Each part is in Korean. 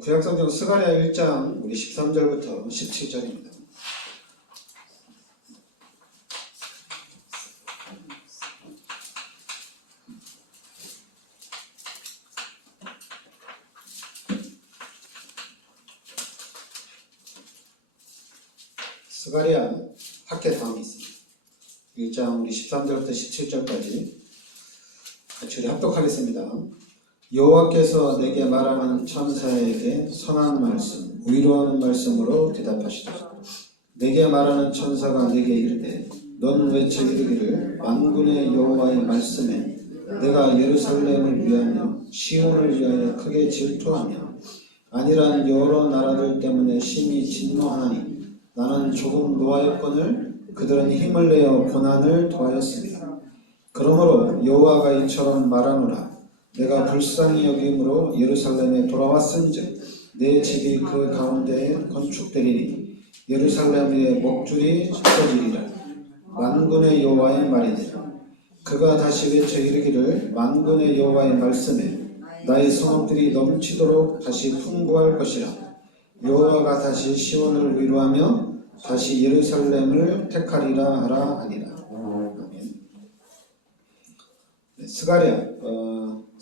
구약성경 스가랴 1장 우리 13절부터 17절입니다. 스가랴 학계 다음이 있습니다. 1장 우리 13절부터 17절까지 같이 우리 합독하겠습니다. 여호와께서 내게 말하는 천사에게 선한 말씀, 위로하는 말씀으로 대답하시더라. 내게 말하는 천사가 내게 이르되 너는 외쳐 이르기를 만군의 여호와의 말씀에 내가 예루살렘을 위하여 시온을 위하여 크게 질투하며 아니란 여러 나라들 때문에 심히 진노하나니 나는 조금 노하였거늘 그들은 힘을 내어 고난을 더하였습니다. 그러므로 여호와가 이처럼 말하노라. 내가 불쌍히 여김으로 예루살렘에 돌아왔은즉 내 집이 그 가운데에 건축되리니 예루살렘 위에 목줄이 흩어지리라. 만군의 여호와의 말이니라. 그가 다시 외쳐 이르기를 만군의 여호와의 말씀에 나의 성읍들이 넘치도록 다시 풍부할 것이라. 여호와가 다시 시온을 위로하며 다시 예루살렘을 택하리라 하라 하니라. 아멘.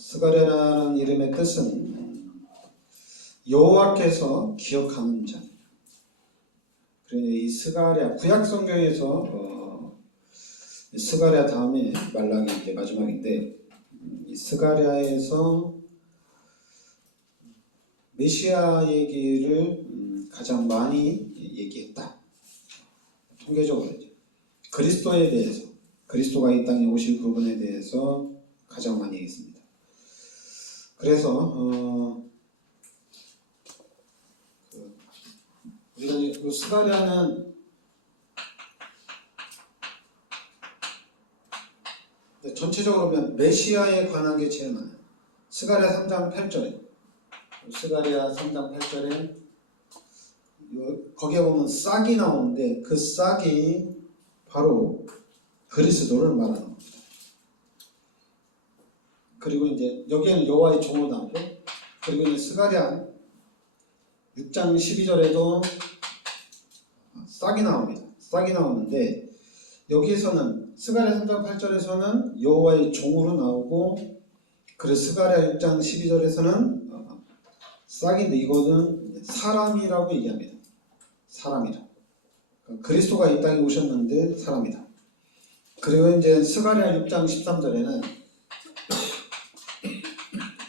스가랴라는 이름의 뜻은 여호와께서 기억하는 자. 그래서 이 스가랴 구약 성경에서 스가랴 다음에 말라기 이제 마지막인데 이 스가랴에서 메시아 얘기를 가장 많이 얘기했다. 통계적으로 그리스도에 대해서 그리스도가 이 땅에 오실 부분에 대해서 가장 많이 얘기했습니다. 그래서 우리가 그 스가랴는 전체적으로 보면 메시아에 관한 게 제일 많아요. 스가랴 3장 8절에 스가랴 3장 8절에 거기에 보면 싹이 나오는데 그 싹이 바로 그리스도를 말하는 겁니다. 그리고 이제 여기에는 여호와의 종으로 나오고 그리고 이제 스가랴 6장 12절에도 싹이 나옵니다. 싹이 나오는데 여기에서는 스가랴 3장 8절에서는 여호와의 종으로 나오고 그래서 스가랴 6장 12절에서는 싹인데 이거는 사람이라고 얘기합니다. 사람이다. 그리스도가 이 땅에 오셨는데 사람이다. 그리고 이제 스가랴 6장 13절에는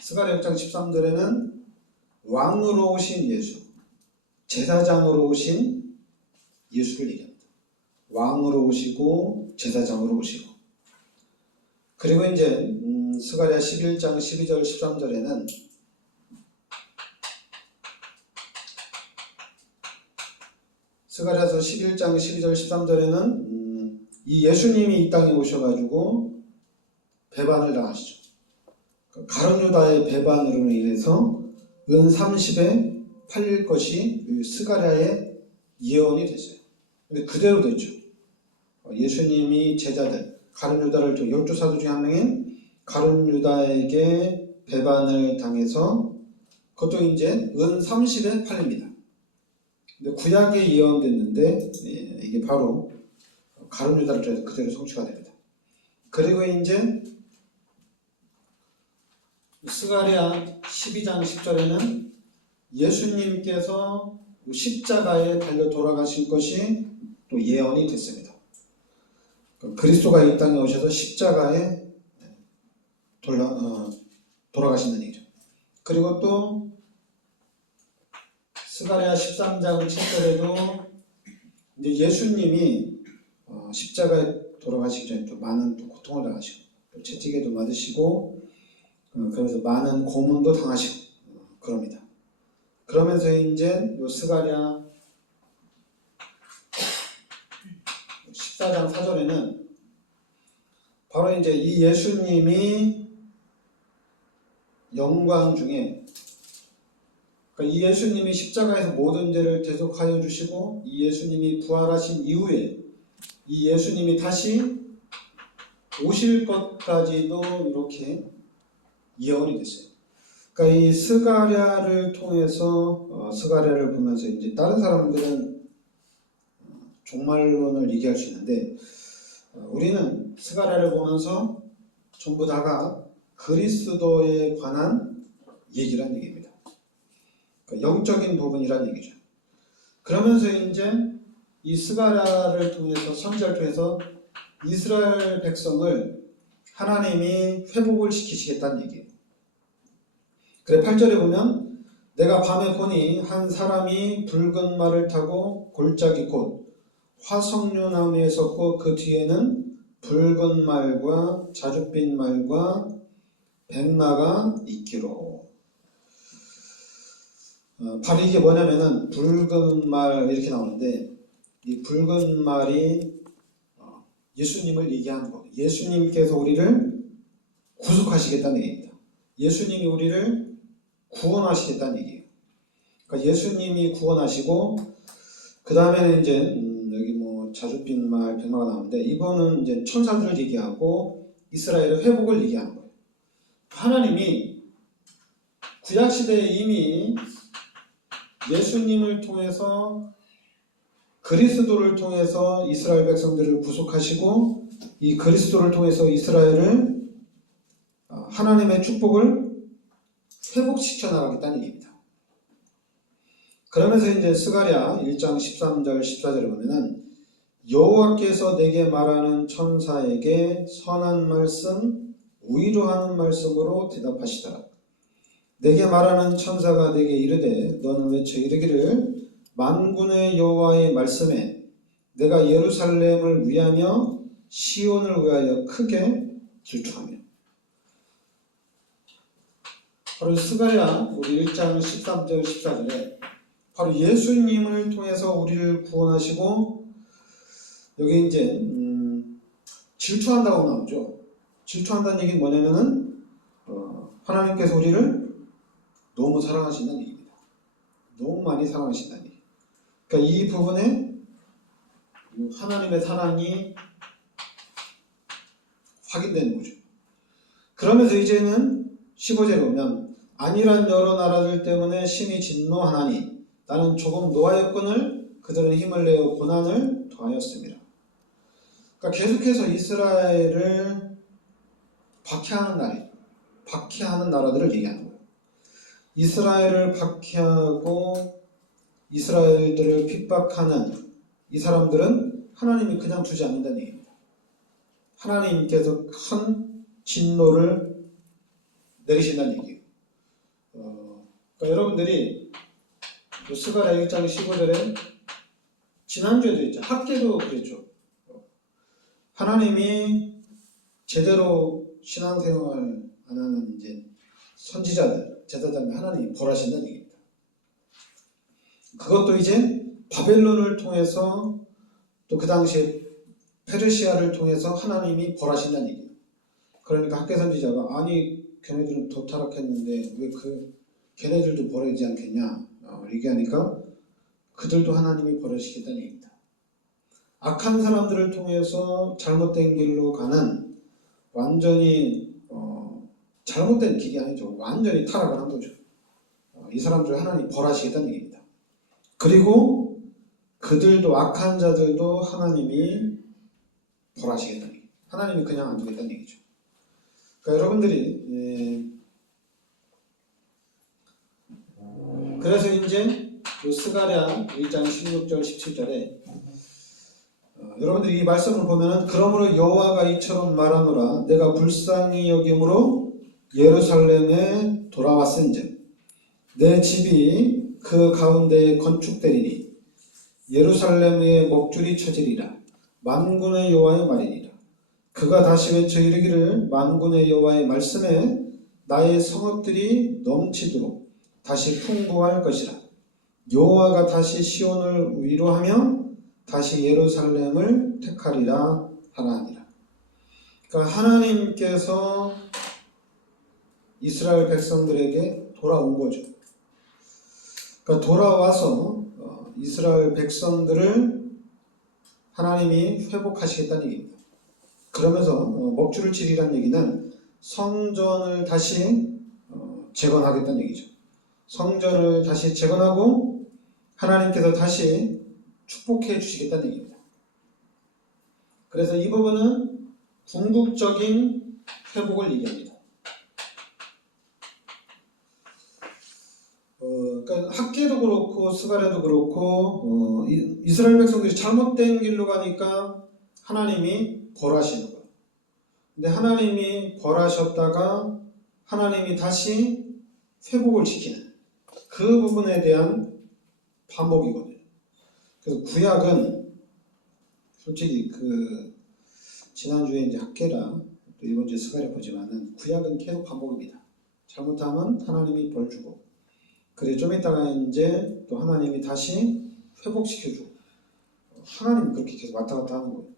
스가랴 6장 13절에는 왕으로 오신 예수, 제사장으로 오신 예수를 얘기합니다. 왕으로 오시고 제사장으로 오시고 그리고 이제 스가랴 11장 12절 13절에는 스가랴서 11장 12절 13절에는 이 예수님이 이 땅에 오셔가지고 배반을 당하시죠. 가룟 유다의 배반으로 인해서 은 30에 팔릴 것이 스가랴의 예언이 됐어요. 근데 그대로 됐죠. 예수님이 제자들 가룟 유다를 12사도 중에 한 명인 가룟 유다에게 배반을 당해서 그것도 이제 은 30에 팔립니다. 근데 구약에 예언됐는데 이게 바로 가룟 유다를 통해서 그대로 성취가 됩니다. 그리고 이제 스가랴 12장 10절에는 예수님께서 십자가에 달려 돌아가신 것이 또 예언이 됐습니다. 그리스도가 이 땅에 오셔서 십자가에 돌아가시는 일이죠. 그리고 또 스가랴 13장 7절에도 이제 예수님이 십자가에 돌아가시기 전에 또 많은 또 고통을 당하시고 또 채찍에도 맞으시고 그래서 많은 고문도 당하시고 그럽니다. 그러면서 이제 스가랴 14장 4절에는 바로 이제 이 예수님이 영광 중에 이 예수님이 십자가에서 모든 죄를 대속하여 주시고 이 예수님이 부활하신 이후에 이 예수님이 다시 오실 것까지도 이렇게 예언이 됐어요. 그러니까 이 스가랴를 통해서 스가랴를 보면서 이제 다른 사람들은 종말론을 얘기할 수 있는데 우리는 스가랴를 보면서 전부 다가 그리스도에 관한 얘기란 얘기입니다. 그러니까 영적인 부분이란 얘기죠. 그러면서 이제 이 스가랴를 통해서 선지자를 통해서 이스라엘 백성을 하나님이 회복을 시키시겠다는 얘기예요. 그래 8절에 보면 내가 밤에 보니 한 사람이 붉은 말을 타고 골짜기 곧 화석류나무에 섰고 그 뒤에는 붉은 말과 자줏빛 말과 백마가 있기로. 바로 이게 뭐냐면은 붉은 말 이렇게 나오는데 이 붉은 말이 예수님을 얘기하는 거예요. 예수님께서 우리를 구속하시겠다는 얘기입니다. 예수님이 우리를 구원하시겠다는 얘기예요. 그러니까 예수님이 구원하시고 그 다음에는 이제 여기 뭐 자줏빛 말, 백마가 나오는데 이거는 이제 천사들을 얘기하고 이스라엘의 회복을 얘기하는 거예요. 하나님이 구약 시대에 이미 예수님을 통해서 그리스도를 통해서 이스라엘 백성들을 구속하시고 이 그리스도를 통해서 이스라엘을 하나님의 축복을 회복시켜 나가겠다는 얘기입니다. 그러면서 이제 스가랴 1장 13절 14절에 보면은 여호와께서 내게 말하는 천사에게 선한 말씀, 위로하는 말씀으로 대답하시더라. 내게 말하는 천사가 내게 이르되 너는 외쳐 이르기를 만군의 여호와의 말씀에 내가 예루살렘을 위하며 시온을 위하여 크게 질투하며. 바로 스가랴 우리 1장 13절 14절에 바로 예수님을 통해서 우리를 구원하시고 여기 이제 질투한다고 나오죠. 질투한다는 얘기는 뭐냐면은 하나님께서 우리를 너무 사랑하신다는 얘기입니다. 너무 많이 사랑하신다는 얘기. 그러니까 이 부분에 하나님의 사랑이 확인되는 거죠. 그러면서 이제는 15절에 보면 안일한 여러 나라들 때문에 심히 진노하나니 나는 조금 노하였거늘 그들은 힘을 내어 고난을 더하였습니다. 그러니까 계속해서 이스라엘을 박해하는 나라들을 얘기하는 거예요. 이스라엘을 박해하고 이스라엘들을 핍박하는 이 사람들은 하나님이 그냥 두지 않는다는 얘기입니다. 하나님께서 큰 진노를 내리신다는 얘기예요. 그러니까 여러분들이 스가랴 1장 15절에 지난주에도 있죠. 학계도 그랬죠. 하나님이 제대로 신앙생활 안 하는 이제 선지자들, 제자들은 하나님이 벌하신다는 얘기입니다. 그것도 이제 바벨론을 통해서 또 그 당시에 페르시아를 통해서 하나님이 벌하신다는 얘기예요. 그러니까 학계 선지자가 아니 걔네들은 더 타락했는데 왜 걔네들도 벌하지 않겠냐 얘기하니까 그들도 하나님이 벌하시겠다는 얘기입니다. 악한 사람들을 통해서 잘못된 길로 가는 완전히 잘못된 길이 아니죠. 완전히 타락을 한 거죠. 이 사람들을 하나님이 벌하시겠다는 얘기입니다. 그리고 그들도 악한 자들도 하나님이 벌하시겠다는 얘기예요. 하나님이 그냥 안 두겠다는 얘기죠. 그러니까 여러분들이 그래서 이제 스가랴 1장 16절 17절에 여러분들이 이 말씀을 보면은 그러므로 여호와가 이처럼 말하노라 내가 불쌍히 여김으로 예루살렘에 돌아왔은즉 내 집이 그 가운데에 건축되리니 예루살렘에 먹줄이 쳐지리라 만군의 여호와의 말이니라. 그가 다시 외쳐 이르기를 만군의 여호와의 말씀에 나의 성읍들이 넘치도록 다시 풍부할 것이라. 여호와가 다시 시온을 위로하며 다시 예루살렘을 택하리라 하나니라. 그러니까 하나님께서 이스라엘 백성들에게 돌아온 거죠. 그러니까 돌아와서 이스라엘 백성들을 하나님이 회복하시겠다는 얘기입니다. 그러면서 먹줄을 치리라는 얘기는 성전을 다시 재건하겠다는 얘기죠. 성전을 다시 재건하고 하나님께서 다시 축복해 주시겠다는 얘기입니다. 그래서 이 부분은 궁극적인 회복을 얘기합니다. 그러니까 학계도 그렇고 스가랴도 그렇고 이스라엘 백성들이 잘못된 길로 가니까 하나님이 벌하시는 거예요. 근데 하나님이 벌하셨다가 하나님이 다시 회복을 시키는 그 부분에 대한 반복이거든요. 그래서 구약은 솔직히 지난주에 이제 학계라 또 이번 주에 스가랴 보지만은 구약은 계속 반복입니다. 잘못하면 하나님이 벌 주고 그래 좀 있다가 이제 또 하나님이 다시 회복시켜주고 하나님이 그렇게 계속 왔다 갔다 하는 거예요.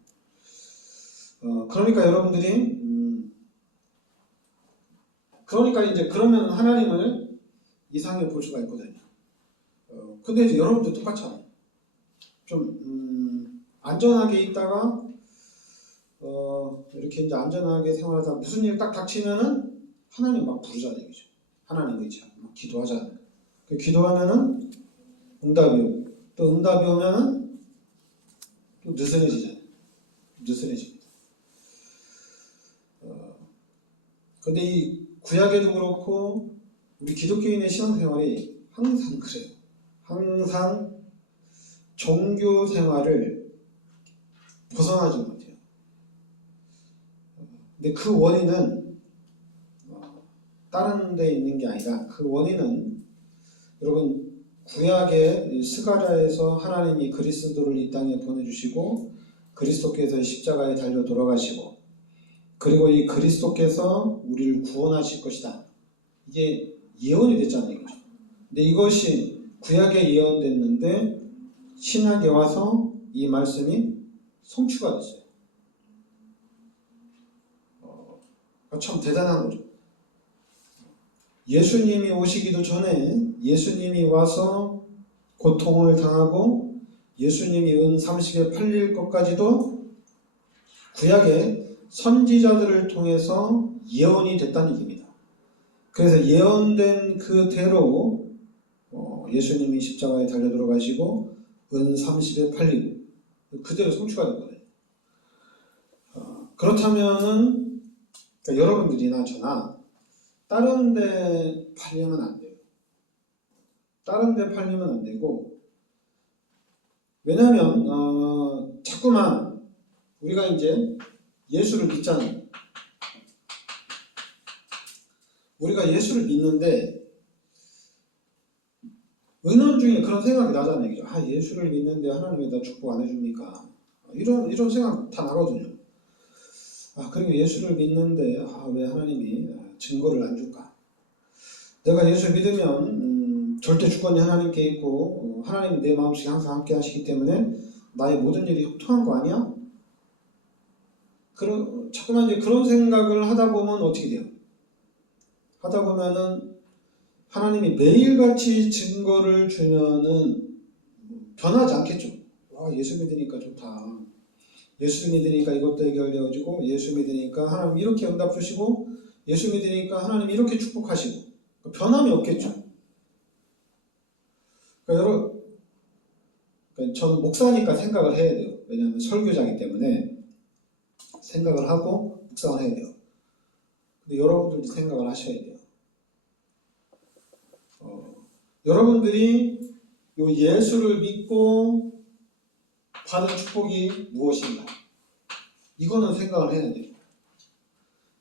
그러니까 여러분들이 그러니까 이제 그러면 하나님을 이상하게 볼 수가 있거든요. 근데 이제 여러분도 똑같잖아요. 좀 안전하게 있다가 이렇게 이제 안전하게 생활하다 무슨 일 딱 닥치면은 하나님 막 부르자는 얘기죠. 하나님 의지하고 막 기도하자는. 기도하면은 응답이 오고 또 응답이 오면은 또 느슨해지잖아요. 느슨해집니다. 근데 이 구약에도 그렇고 우리 기독교인의 신앙생활이 항상 그래요. 항상 종교 생활을 벗어나지 못해요. 근데 그 원인은 다른 데 있는 게 아니라 그 원인은 여러분 구약의 스가랴에서 하나님이 그리스도를 이 땅에 보내주시고 그리스도께서 십자가에 달려 돌아가시고 그리고 이 그리스도께서 우리를 구원하실 것이다. 이게 예언이 됐잖아요. 이거죠. 근데 이것이 구약에 예언됐는데 신약에 와서 이 말씀이 성취가 됐어요. 참 대단한 거죠. 예수님이 오시기도 전에 예수님이 와서 고통을 당하고 예수님이 은 30에 팔릴 것까지도 구약의 선지자들을 통해서 예언이 됐다는 얘기입니다. 그래서 예언된 그대로 예수님이 십자가에 달려 들어가시고 은 30에 팔리고 그대로 성취가 됐거든요. 그렇다면은 그러니까 여러분들이나 저나 다른 데 팔리면 안 돼요. 다른 데 팔리면 안 되고 왜냐하면 자꾸만 우리가 이제 예수를 믿잖아요. 우리가 예수를 믿는데 은연중에 그런 생각이 나자는 얘기죠. 예수를 믿는데 하나님 왜 나 축복 안 해줍니까? 이런 생각 다 나거든요. 그리고 예수를 믿는데 왜 하나님이 증거를 안 줄까? 내가 예수를 믿으면 절대 주권이 하나님께 있고 하나님이 내 마음속에 항상 함께 하시기 때문에 나의 모든 일이 형통한 거 아니야? 자꾸만 이제 그런 생각을 하다 보면 어떻게 돼요? 하다 보면은 하나님이 매일같이 증거를 주면은 변하지 않겠죠. 예수 믿으니까 좋다. 예수 믿으니까 이것도 해결되어지고 예수 믿으니까 하나님 이렇게 응답 주시고 예수 믿으니까 하나님 이렇게 축복하시고 변함이 없겠죠. 그러니까 저는 목사니까 생각을 해야 돼요. 왜냐하면 설교자이기 때문에 생각을 하고 묵상을 해야 돼요. 근데 여러분들도 생각을 하셔야 돼요. 여러분들이 요 예수를 믿고 받은 축복이 무엇인가? 이거는 생각을 해야 돼요.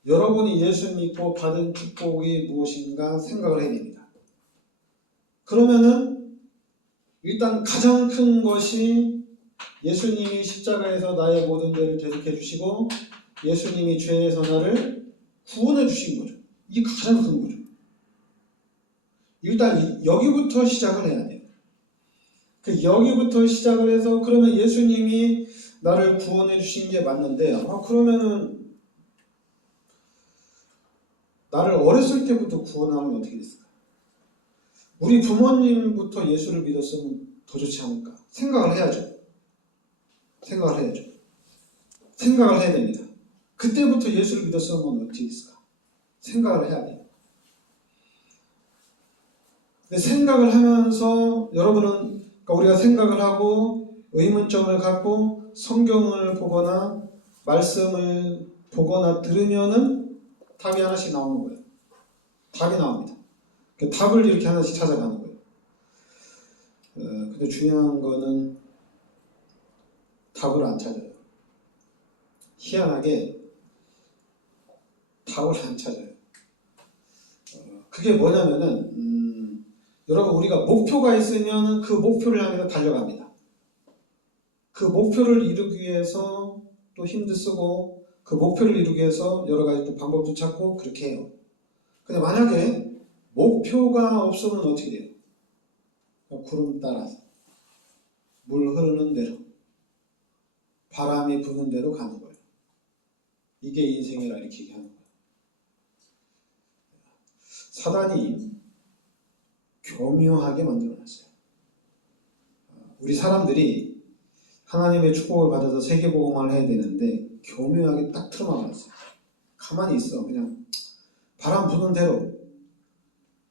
여러분이 예수 믿고 받은 축복이 무엇인가 생각을 해야 됩니다. 그러면은 일단 가장 큰 것이 예수님이 십자가에서 나의 모든 죄를 대속해 주시고 예수님이 죄에서 나를 구원해 주신 거죠. 이게 가장 큰 거죠. 일단 여기부터 시작을 해야 돼요. 여기부터 시작을 해서 그러면 예수님이 나를 구원해 주신 게 맞는데 그러면은 나를 어렸을 때부터 구원하면 어떻게 됐을까? 우리 부모님부터 예수를 믿었으면 더 좋지 않을까? 생각을 해야죠. 생각을 해야 됩니다. 그때부터 예수를 믿었으면 어떻게 됐을까? 생각을 해야 돼요. 근데 생각을 하면서 여러분은 그러니까 우리가 생각을 하고 의문점을 갖고 성경을 보거나 말씀을 보거나 들으면은 답이 하나씩 나오는 거예요. 답이 나옵니다. 답을 이렇게 하나씩 찾아가는 거예요. 근데 중요한 거는 답을 안 찾아요. 희한하게 답을 안 찾아요. 그게 뭐냐면은 여러분 우리가 목표가 있으면 그 목표를 향해서 달려갑니다. 그 목표를 이루기 위해서 또 힘도 쓰고 그 목표를 이루기 위해서 여러 가지 또 방법도 찾고 그렇게 해요. 근데 만약에 목표가 없으면 어떻게 돼요? 구름 따라서 물 흐르는 대로 바람이 부는 대로 가는 거예요. 이게 인생이라 이렇게 얘기하는 거예요. 사단이 교묘하게 만들어놨어요. 우리 사람들이 하나님의 축복을 받아서 세계복음화를 해야 되는데 교묘하게 딱 틀어막았어요. 가만히 있어. 그냥 바람 부는 대로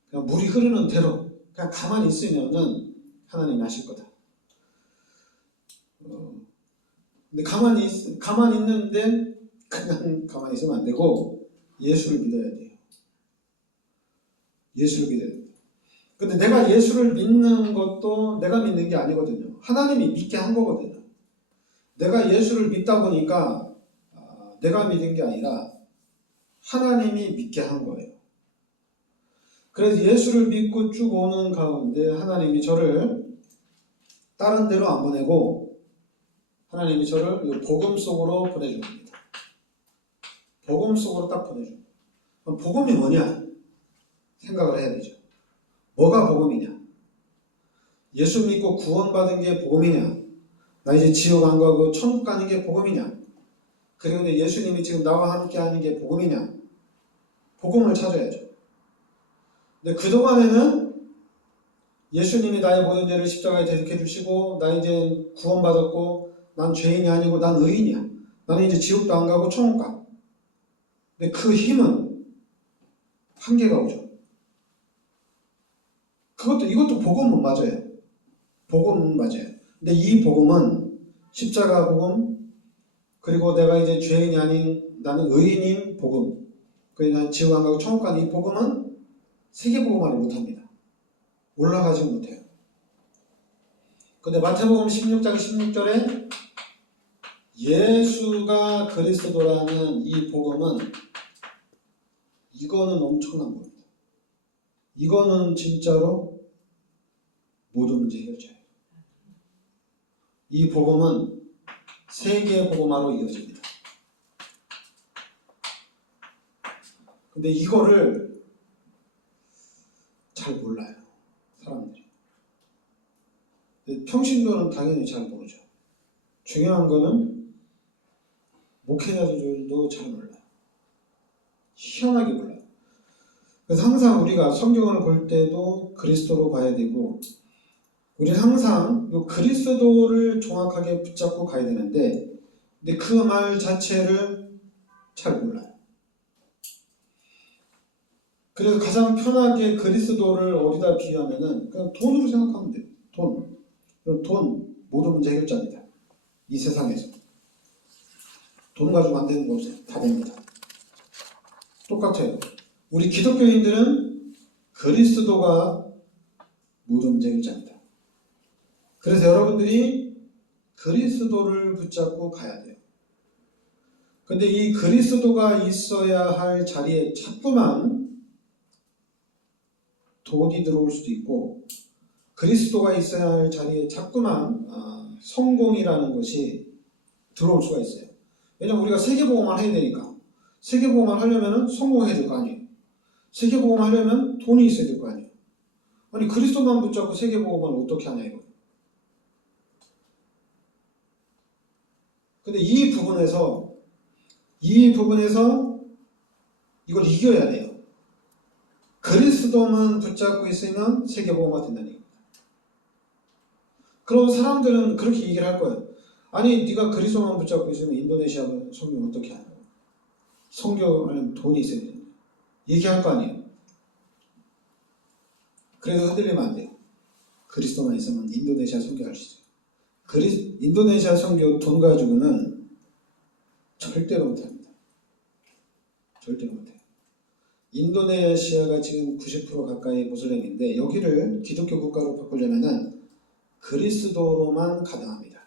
그냥 물이 흐르는 대로 그냥 가만히 있으면은 하나님이 하실 거다. 근데 가만히 있는데 그냥 가만히 있으면 안 되고 예수를 믿어야 돼요. 예수를 믿어야 돼요. 근데 내가 예수를 믿는 것도 내가 믿는 게 아니거든요. 하나님이 믿게 한 거거든요. 내가 예수를 믿다 보니까 내가 믿은 게 아니라 하나님이 믿게 한 거예요. 그래서 예수를 믿고 쭉 오는 가운데 하나님이 저를 다른 데로 안 보내고 하나님이 저를 복음 속으로 보내줍니다. 복음 속으로 딱 보내줍니다. 그럼 복음이 뭐냐? 생각을 해야 되죠. 뭐가 복음이냐? 예수 믿고 구원받은 게 복음이냐? 나 이제 지옥 안 가고 천국 가는 게 복음이냐? 그리고 예수님이 지금 나와 함께 하는 게 복음이냐? 복음을 찾아야죠. 근데 그동안에는 예수님이 나의 모든 죄를 십자가에 대속해 주시고 나 이제 구원받았고 난 죄인이 아니고 난 의인이야. 나는 이제 지옥도 안 가고 천국 가. 근데 그 힘은 한계가 오죠. 이것도 복음은 맞아요. 복음은 맞아요. 근데 이 복음은 십자가 복음, 그리고 내가 이제 죄인이 아닌 나는 의인인 복음, 그리고 난 지옥 안 가고 천국 가는 이 복음은 세계 복음화를 못합니다. 올라가지 못해요. 근데 마태복음 16장 16절에 예수가 그리스도라는 이 복음은 이거는 엄청난 겁니다. 이거는 진짜로 모든 문제 해결자예요. 이 복음은 세계 복음화로 이어집니다. 근데 이거를 잘 몰라요. 사람들이. 평신도는 당연히 잘 모르죠. 중요한 거는 목회자들도 잘 몰라요. 희한하게 몰라요. 그래서 항상 우리가 성경을 볼 때도 그리스도로 봐야 되고 우리는 항상 이 그리스도를 정확하게 붙잡고 가야 되는데 근데 그 말 자체를 잘 몰라요. 그래서 가장 편하게 그리스도를 어디다 비유하면은 그냥 돈으로 생각하면 돼요. 돈 모든 문제 해결자입니다. 이 세상에서 돈 가지고 안 되는 거 없어요. 다 됩니다. 똑같아요. 우리 기독교인들은 그리스도가 모든 문제 해결자입니다. 그래서 여러분들이 그리스도를 붙잡고 가야 돼요. 근데 이 그리스도가 있어야 할 자리에 자꾸만 돈이 들어올 수도 있고 그리스도가 있어야 할 자리에 자꾸만 성공이라는 것이 들어올 수가 있어요. 왜냐면 우리가 세계복음화를 해야 되니까 세계복음화를 하려면 성공해야 될 거 아니에요. 세계복음화를 하려면 돈이 있어야 될 거 아니에요. 아니 그리스도만 붙잡고 세계복음화를 어떻게 하냐 이거. 근데 이 부분에서 이걸 이겨야 돼요. 그리스도만 붙잡고 있으면 세계복음화 된다는 얘기입니다. 그럼 사람들은 그렇게 얘기를 할 거예요. 아니 네가 그리스도만 붙잡고 있으면 인도네시아 성경 어떻게 하냐고. 성경 하려면 돈이 있어야 되는데 얘기할 거 아니에요. 그래도 흔들리면 안 돼요. 그리스도만 있으면 인도네시아 선교할 수 있어요. 인도네시아 선교 돈 가지고는 절대로 못합니다. 절대로 못해요. 인도네시아가 지금 90% 가까이 모슬렘인데 여기를 기독교 국가로 바꾸려면은 그리스도로만 가능합니다.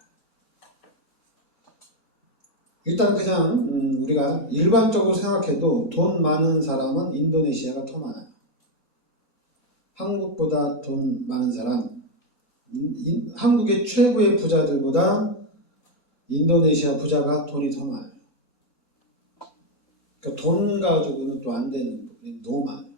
일단 그냥 우리가 일반적으로 생각해도 돈 많은 사람은 인도네시아가 더 많아요. 한국보다 돈 많은 사람, 한국의 최고의 부자들보다 인도네시아 부자가 돈이 더 많아요. 그러니까 돈 가지고는 또 안 되는 부분이 너무 많아요.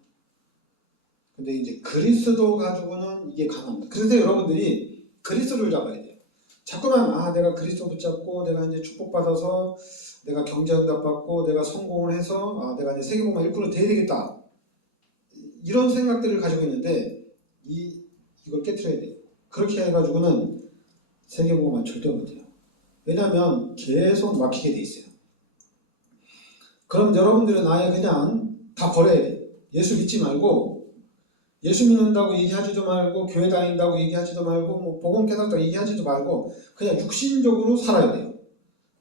근데 이제 그리스도 가지고는 이게 가능합니다. 그래서 여러분들이 그리스도를 잡아야 돼요. 자꾸만 내가 그리스도 붙잡고 내가 이제 축복받아서 내가 경제응답 받고 내가 성공을 해서 내가 이제 세계복음화 일꾼이 돼야 되겠다. 이런 생각들을 가지고 있는데 이걸 깨트려야 돼요. 그렇게 해가지고는 세계복음화 절대 못해요. 왜냐하면 계속 막히게 돼 있어요. 그럼 여러분들은 아예 그냥 다 버려야 돼요. 예수 믿지 말고 예수 믿는다고 얘기하지도 말고 교회 다닌다고 얘기하지도 말고 뭐 복음 깨닫다고 얘기하지도 말고 그냥 육신적으로 살아야 돼요.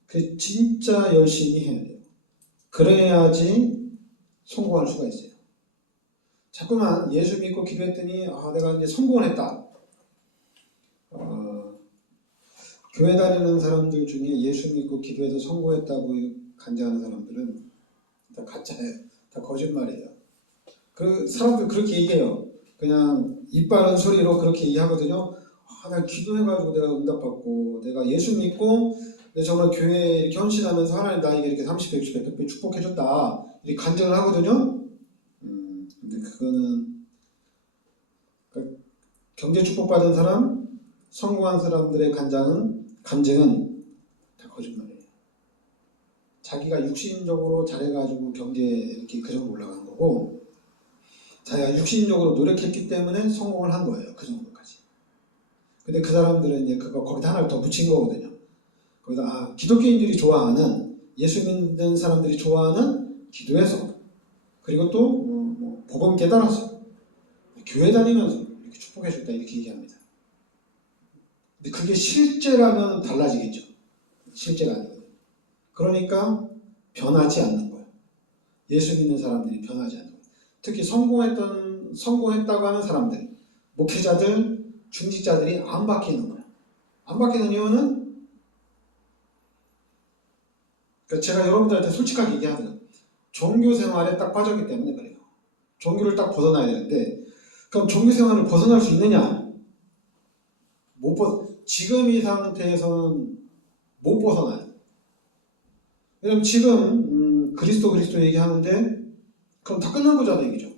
그 진짜 열심히 해야 돼요. 그래야지 성공할 수가 있어요. 자꾸만 예수 믿고 기도했더니 내가 이제 성공을 했다. 교회 다니는 사람들 중에 예수 믿고 기도해서 성공했다고 간증하는 사람들은 다 가짜예요. 다 거짓말이에요. 그 사람들 그렇게 얘기해요. 그냥 입 바른 소리로 그렇게 얘기하거든요. 나 기도해가지고 내가 응답받고 내가 예수 믿고 내가 정말 교회에 이렇게 헌신하면서 하나님 나에게 이렇게 30배, 60배, 100배 축복해줬다. 이렇게 간증을 하거든요. 근데 그거는 그러니까 경제 축복받은 사람, 성공한 사람들의 간증은 다 거짓말이에요. 자기가 육신적으로 잘해가지고 경제에 이렇게 그 정도 올라간 거고 자기가 육신적으로 노력했기 때문에 성공을 한 거예요. 그 정도까지. 근데 그 사람들은 이제 거기다 하나를 더 붙인 거거든요. 거기다 기독교인들이 좋아하는 예수 믿는 사람들이 좋아하는 기도해서 그리고 또 복음 깨달아서 교회 다니면서 이렇게 축복해줬다 이렇게 얘기합니다. 근데 그게 실제라면 달라지겠죠. 실제가 아니거든요. 그러니까 변하지 않는 거예요. 예수 믿는 사람들이 변하지 않는 거예요. 특히 성공했다고 하는 사람들, 목회자들, 중직자들이 안 바뀌는 거예요. 안 바뀌는 이유는 그러니까 제가 여러분들한테 솔직하게 얘기하거든요. 종교 생활에 딱 빠졌기 때문에 그래요. 종교를 딱 벗어나야 되는데 그럼 종교 생활을 벗어날 수 있느냐? 지금 이 상태에서는 못 벗어나요. 왜냐면 지금 그리스도 얘기하는데 그럼 다 끝난 거잖아요, 얘기죠.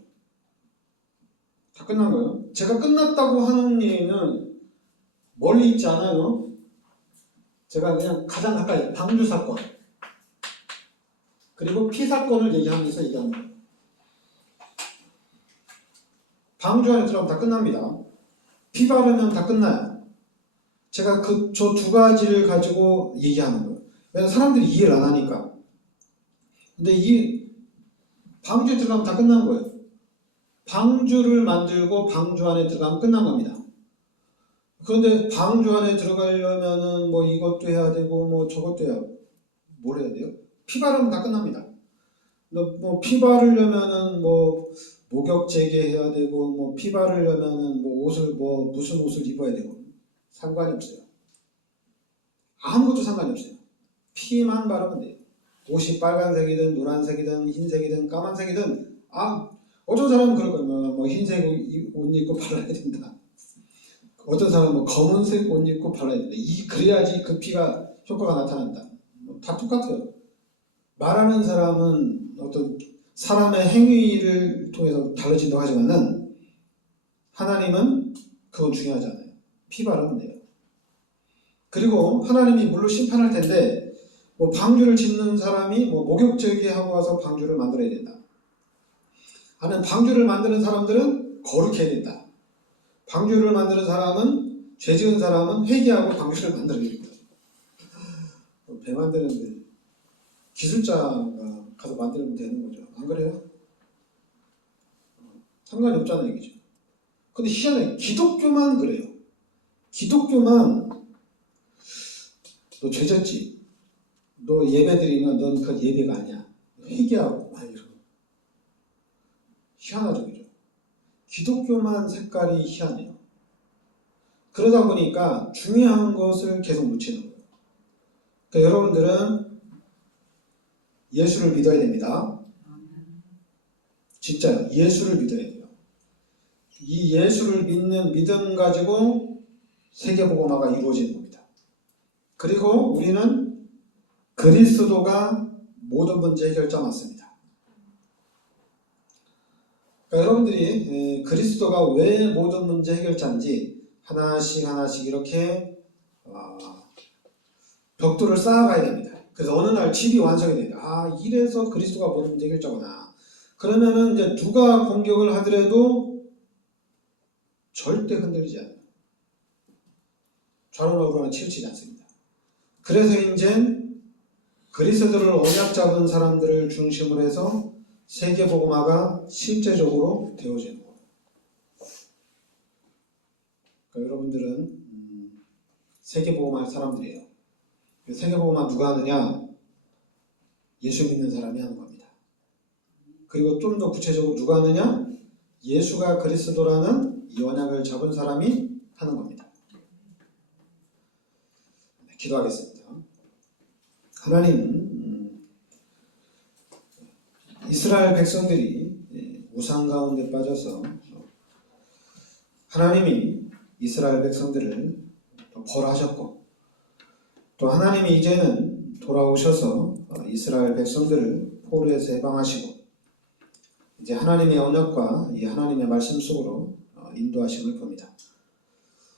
다 끝난 거예요. 제가 끝났다고 하는 얘기는 멀리 있지 않아요. 제가 그냥 가장 가까이 방주 사건 그리고 피 사건을 얘기하면서 얘기하는 거예요. 방주 안에 들어가면 다 끝납니다. 피 바르면 다 끝나요. 제가 저 두 가지를 가지고 얘기하는 거예요. 왜냐면 사람들이 이해를 안 하니까. 근데 이 방주에 들어가면 다 끝난 거예요. 방주를 만들고 방주 안에 들어가면 끝난 겁니다. 그런데 방주 안에 들어가려면은 뭐 이것도 해야 되고 뭐 저것도 해야 뭘 해야 돼요? 피 바르면 다 끝납니다. 뭐 피 바르려면은 뭐 목욕 재개해야 되고 뭐 피 바르려면은 뭐 옷을 무슨 옷을 입어야 되고 상관이 없어요. 아무것도 상관이 없어요. 피만 바르면 돼요. 옷이 빨간색이든 노란색이든 흰색이든 까만색이든 어떤 사람은 그럴 거예요. 뭐 흰색 옷 입고 발라야 된다. 어떤 사람은 뭐 검은색 옷 입고 발라야 된다. 그래야지 그 피가 효과가 나타난다. 다 똑같아요. 말하는 사람은 어떤 사람의 행위를 통해서 달라진다고 하지만은 하나님은 그건 중요하지 않아요. 피 바르면 돼요. 그리고 하나님이 물로 심판할 텐데 뭐 방주를 짓는 사람이 뭐 목욕제기 하고 와서 방주를 만들어야 된다. 하는 방주를 만드는 사람들은 거룩해야 된다. 방주를 만드는 사람은 죄 지은 사람은 회개하고 방주를 만들어야 된다. 배 만드는데 기술자가 가서 만들면 되는 거죠. 안 그래요? 상관이 없잖아요, 얘기죠. 근데 희한해. 기독교만 그래요. 기독교만 너 죄졌지? 너 예배 드리면 넌 그 예배가 아니야. 회개하고 막 이러고. 희한하죠, 그죠? 기독교만 색깔이 희한해요. 그러다 보니까 중요한 것을 계속 놓치는 거예요. 그러니까 여러분들은 예수를 믿어야 됩니다. 진짜요. 예수를 믿어야 돼요. 이 예수를 믿는 믿음 가지고 세계복음화가 이루어지는 겁니다. 그리고 우리는 그리스도가 모든 문제 해결자 맞습니다. 그러니까 여러분들이 그리스도가 왜 모든 문제 해결자인지 하나씩 이렇게 벽돌을 쌓아가야 됩니다. 그래서 어느 날 집이 완성이 됩니다. 아, 이래서 그리스도가 모든 문제 해결자구나. 그러면은 이제 누가 공격을 하더라도 절대 흔들리지 않아요. 좌로나 우로나 치우치지 않습니다. 그래서 이제 그리스도를 언약 잡은 사람들을 중심으로 해서 세계복음화가 실제적으로 되어지는 거예요. 그러니까 여러분들은 세계복음화 사람들이에요. 세계복음화 누가 하느냐? 예수 믿는 사람이 하는 겁니다. 그리고 좀 더 구체적으로 누가 하느냐? 예수가 그리스도라는 이 언약을 잡은 사람이 하는 겁니다. 기도하겠습니다. 하나님, 이스라엘 백성들이 우상 가운데 빠져서 하나님이 이스라엘 백성들을 벌하셨고 또 하나님이 이제는 돌아오셔서 이스라엘 백성들을 포로에서 해방하시고 이제 하나님의 언약과 이 하나님의 말씀 속으로 인도하심을 봅니다.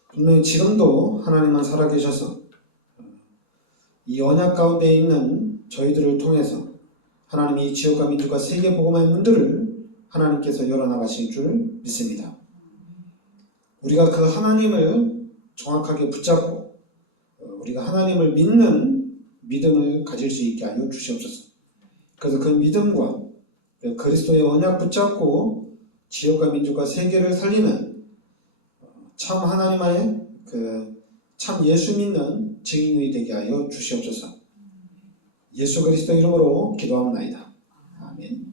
분명히 지금도 하나님은 살아계셔서 이 언약 가운데 있는 저희들을 통해서 하나님이 이 지역과 민족과 세계 복음화의 문들을 하나님께서 열어나가실 줄 믿습니다. 우리가 그 하나님을 정확하게 붙잡고 우리가 하나님을 믿는 믿음을 가질 수 있게 하여 주시옵소서. 그래서 그 믿음과 그리스도의 언약 붙잡고 지역과 민족과 세계를 살리는 참 하나님의 참 예수 믿는 증인이 되게 하여 주시옵소서. 예수 그리스도 이름으로 기도하옵나이다. 아멘.